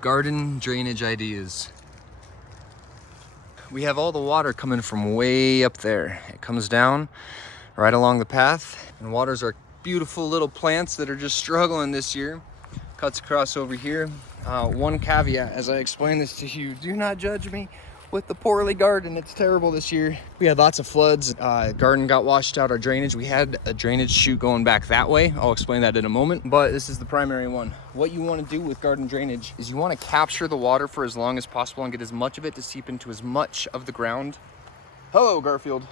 Garden drainage ideas. We have all the water coming from way up there. It comes down right along the path and waters our beautiful little plants that are just struggling this year. Cuts across over here. One caveat, as I explain this to you, do not judge me with the poorly garden. It's terrible this year. We had lots of floods. Garden got washed out, our drainage. We had a drainage chute going back that way. I'll explain that in a moment, but this is the primary one. What you want to do with garden drainage is you want to capture the water for as long as possible and get as much of it to seep into as much of the ground, hello Garfield,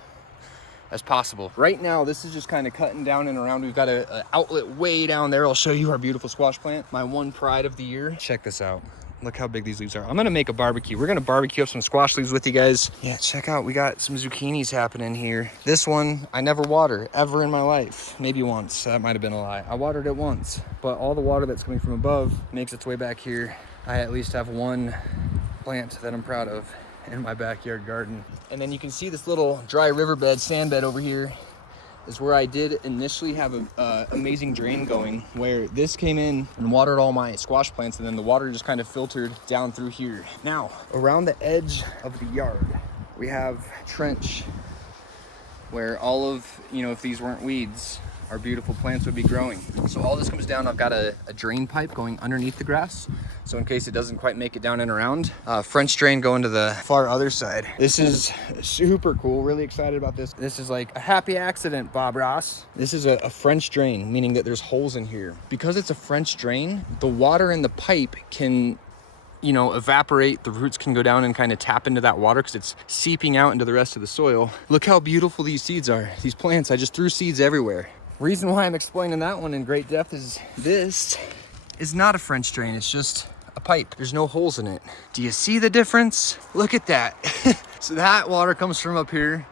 as possible. Right now, this is just kind of cutting down and around. We've got an outlet way down there. I'll show you our beautiful squash plant, my one pride of the year. Check this out. Look how big these leaves are. I'm gonna make a barbecue. We're gonna barbecue up some squash leaves with you guys. Yeah, check out, we got some zucchinis happening here. This one, I never water ever in my life. Maybe once, that might've been a lie. I watered it once, but all the water that's coming from above makes its way back here. I at least have one plant that I'm proud of in my backyard garden. And then you can see this little dry riverbed, sand bed over here is where I did initially have a amazing drain going, where this came in and watered all my squash plants, and then the water just kind of filtered down through here. Now, around the edge of the yard, we have trench where all of, if these weren't weeds, our beautiful plants would be growing. So all this comes down, I've got a drain pipe going underneath the grass. So in case it doesn't quite make it down and around, French drain going to the far other side. This is super cool, really excited about this. This is like a happy accident, Bob Ross. This is a French drain, meaning that there's holes in here. Because it's a French drain, the water in the pipe can evaporate. The roots can go down and kind of tap into that water because it's seeping out into the rest of the soil. Look how beautiful these seeds are. These plants, I just threw seeds everywhere. Reason why I'm explaining that one in great depth is this is not a French drain. It's just a pipe. There's no holes in it. Do you see the difference? Look at that. So that water comes from up here.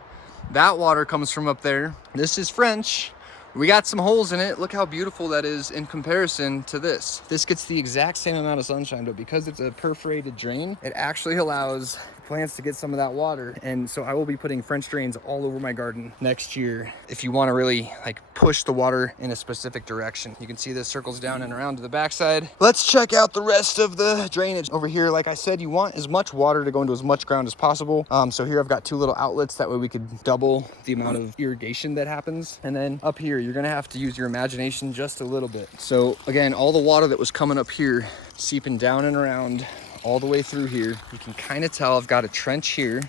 That water comes from up there. This is French. We got some holes in it. Look how beautiful that is in comparison to this. This gets the exact same amount of sunshine, but because it's a perforated drain, it actually allows plants to get some of that water. And so I will be putting French drains all over my garden next year. If you want to really push the water in a specific direction, you can see this circles down and around to the backside. Let's check out the rest of the drainage over here. Like I said, you want as much water to go into as much ground as possible. So here I've got two little outlets. That way we could double the amount of irrigation that happens. And then up here, you're gonna have to use your imagination just a little bit. So again, all the water that was coming up here, seeping down and around all the way through here. You can kind of tell I've got a trench here.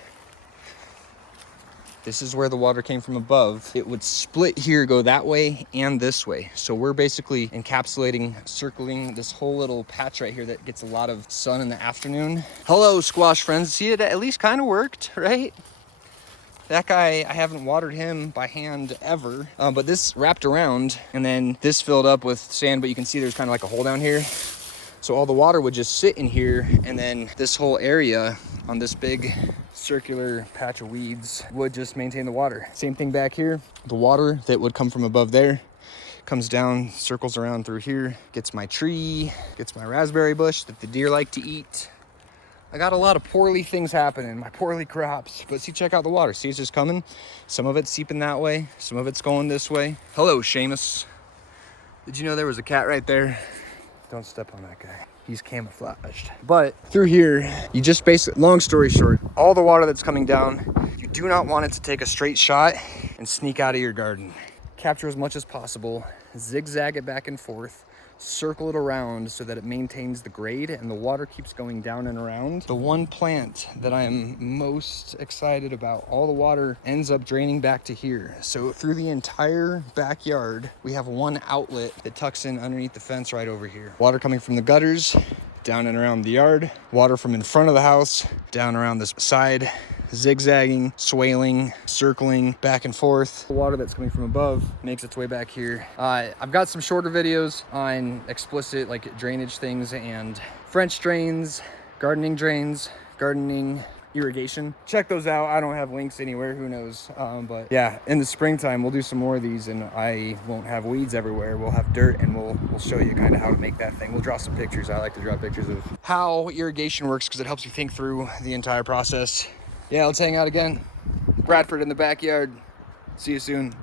This is where the water came from above. It would split here, go that way and this way. So we're basically encapsulating, circling this whole little patch right here that gets a lot of sun in the afternoon. Hello, squash friends. See, it at least kind of worked, right? That guy, I haven't watered him by hand ever, but this wrapped around and then this filled up with sand, but you can see there's kind of like a hole down here. So all the water would just sit in here, and then this whole area on this big circular patch of weeds would just maintain the water. Same thing back here. The water that would come from above there comes down, circles around through here, gets my tree, gets my raspberry bush that the deer like to eat. I got a lot of poorly things happening, my poorly crops, but see, check out the water. See, it's just coming. Some of it's seeping that way, some of it's going this way. Hello, Seamus. Did you know there was a cat right there? Don't step on that guy. He's camouflaged. But through here, you just basically, long story short, all the water that's coming down, you do not want it to take a straight shot and sneak out of your garden. Capture as much as possible, zigzag it back and forth, circle it around so that it maintains the grade and the water keeps going down and around. The one plant that I am most excited about, all the water ends up draining back to here. So through the entire backyard, we have one outlet that tucks in underneath the fence right over here. Water coming from the gutters, down and around the yard, water from in front of the house, down around this side, zigzagging, swaling, circling back and forth. The water that's coming from above makes its way back here. I've got some shorter videos on explicit drainage things and French drains, gardening irrigation. Check those out. I don't have links anywhere, who knows, but yeah, in the springtime we'll do some more of these, and I won't have weeds everywhere. We'll have dirt, and we'll show you kind of how to make that thing. We'll draw some pictures. I like to draw pictures of how irrigation works because it helps you think through the entire process. Yeah, let's hang out again. Bradford in the backyard. See you soon.